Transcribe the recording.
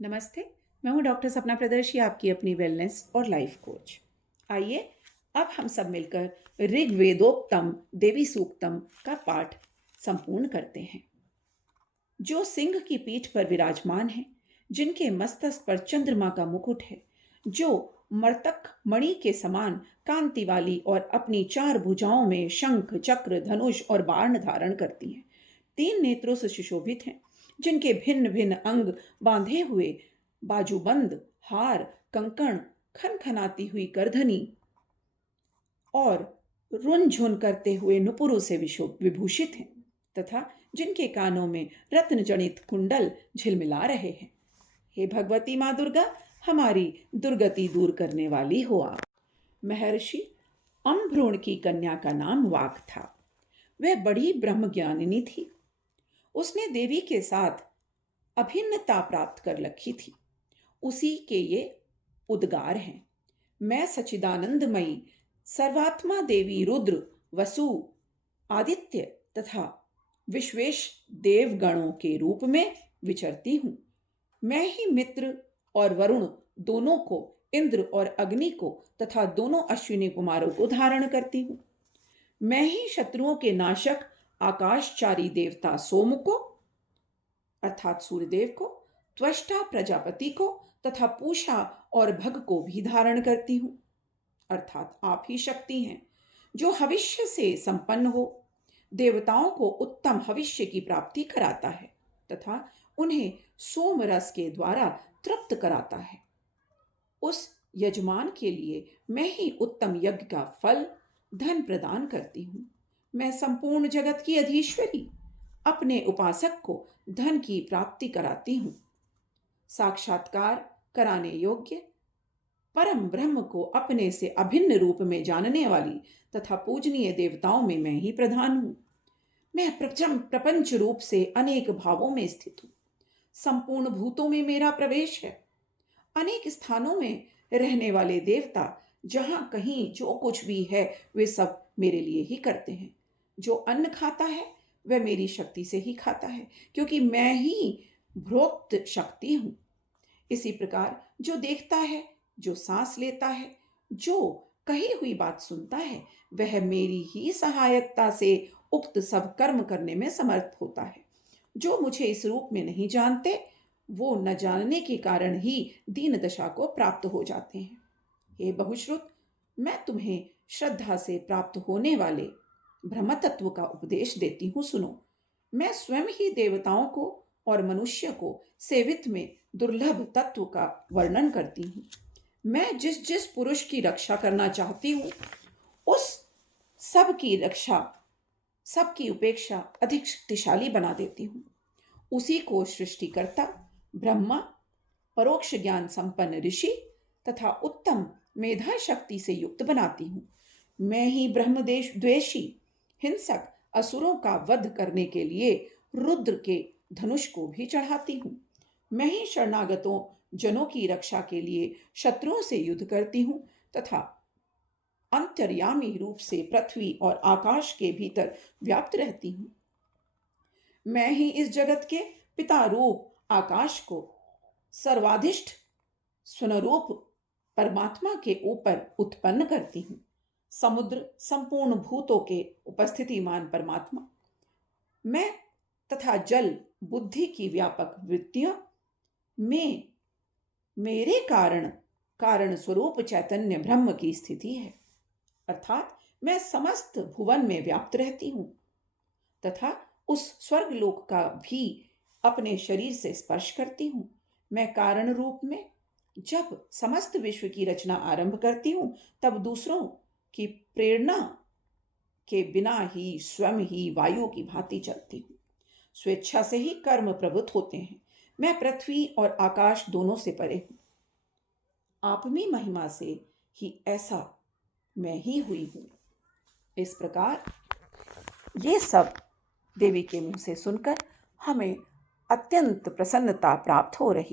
नमस्ते। मैं हूँ डॉक्टर सपना प्रदर्शी, आपकी अपनी वेलनेस और लाइफ कोच। आइए अब हम सब मिलकर ऋग्वेदोक्तम देवी सूक्तम का पाठ संपूर्ण करते हैं। जो सिंह की पीठ पर विराजमान है, जिनके मस्तक पर चंद्रमा का मुकुट है, जो मर्तक मणि के समान कांति वाली और अपनी 4 भुजाओं में शंख चक्र धनुष और बाण धारण करती हैं, 3 नेत्रों से सुशोभित हैं, जिनके भिन्न भिन्न अंग बांधे हुए बाजूबंद हार कंकण खनखनाती हुई करधनी और रुनझुन करते हुए नुपुरों से विभूषित हैं, तथा जिनके कानों में रत्न जनित कुंडल झिलमिला रहे हैं। हे भगवती माँ दुर्गा, हमारी दुर्गति दूर करने वाली हो आप। महर्षि अम्भ्रोण की कन्या का नाम वाक था। वह बड़ी ब्रह्मज्ञानिनी थी। उसने देवी के साथ अभिन्नता प्राप्त कर रखी थी। उसी के ये उद्गार हैं। मैं सच्चिदानंदमयी सर्वात्मा देवी रुद्र वसु आदित्य तथा विश्वेश देवगणों के रूप में विचरती हूँ। मैं ही मित्र और वरुण दोनों को, इंद्र और अग्नि को तथा दोनों अश्विनी कुमारों को धारण करती हूँ। मैं ही शत्रुओं के नाशक आकाशचारी देवता सोम को अर्थात सूर्यदेव को, त्वष्टा प्रजापति को तथा पूषा और भग को भी धारण करती हूँ। अर्थात आप ही शक्ति हैं जो हविष्य से संपन्न हो, देवताओं को उत्तम हविष्य की प्राप्ति कराता है तथा उन्हें सोम रस के द्वारा तृप्त कराता है। उस यजमान के लिए मैं ही उत्तम यज्ञ का फल धन प्रदान करती हूँ। मैं संपूर्ण जगत की अधीश्वरी अपने उपासक को धन की प्राप्ति कराती हूँ। साक्षात्कार कराने योग्य परम ब्रह्म को अपने से अभिन्न रूप में जानने वाली तथा पूजनीय देवताओं में मैं ही प्रधान हूँ। मैं प्रपंच रूप से अनेक भावों में स्थित हूँ। संपूर्ण भूतों में मेरा प्रवेश है। अनेक स्थानों में रहने वाले देवता जहां कहीं जो कुछ भी है वे सब मेरे लिए ही करते हैं। जो अन्न खाता है वह मेरी शक्ति से ही खाता है, क्योंकि मैं ही भोक्त शक्ति हूं। इसी प्रकार जो देखता है, जो सांस लेता है, जो कही हुई बात सुनता है, वह मेरी ही सहायता से उक्त सब कर्म करने में समर्थ होता है। जो मुझे इस रूप में नहीं जानते, वो न जानने के कारण ही दीन दशा को प्राप्त हो जाते हैं। हे बहुश्रुत, मैं तुम्हें श्रद्धा से प्राप्त होने वाले ब्रह्म तत्व का उपदेश देती हूँ, सुनो। मैं स्वयं ही देवताओं को और मनुष्य को सेवित में दुर्लभ तत्व का वर्णन करती हूँ। मैं जिस जिस पुरुष की रक्षा करना चाहती हूँ, उस सब की रक्षा, सबकी उपेक्षा अधिक शक्तिशाली बना देती हूँ। उसी को सृष्टिकर्ता ब्रह्मा, परोक्ष ज्ञान संपन्न ऋषि तथा उत्तम मेधा शक्ति से युक्त बनाती हूँ। मैं ही ब्रह्मदेश द्वेषी हिंसक असुरों का वध करने के लिए रुद्र के धनुष को भी चढ़ाती हूँ। मैं ही शरणागतों जनों की रक्षा के लिए शत्रुओं से युद्ध करती हूँ तथा अंतर्यामी रूप से पृथ्वी और आकाश के भीतर व्याप्त रहती हूँ। मैं ही इस जगत के पिता रूप आकाश को सर्वाधिष्ठ स्वरूप परमात्मा के ऊपर उत्पन्न करती हूँ। समुद्र संपूर्ण भूतों के उपस्थितिमान परमात्मा, मैं तथा जल बुद्धि की व्यापक वृत्तियों में मेरे कारण स्वरूप चैतन्य ब्रह्म की स्थिति है। अर्थात मैं समस्त भुवन में व्याप्त रहती हूँ तथा उस स्वर्ग लोक का भी अपने शरीर से स्पर्श करती हूँ। मैं कारण रूप में जब समस्त विश्व की रचना आरंभ करती हूँ, तब दूसरों की प्रेरणा के बिना ही स्वयं ही वायु की भांति चलती हूँ। स्वेच्छा से ही कर्म प्रवृत्त होते हैं। मैं पृथ्वी और आकाश दोनों से परे हूँ। आपमी महिमा से ही ऐसा मैं ही हुई हूँ। इस प्रकार ये सब देवी के मुंह से सुनकर हमें अत्यंत प्रसन्नता प्राप्त हो रही।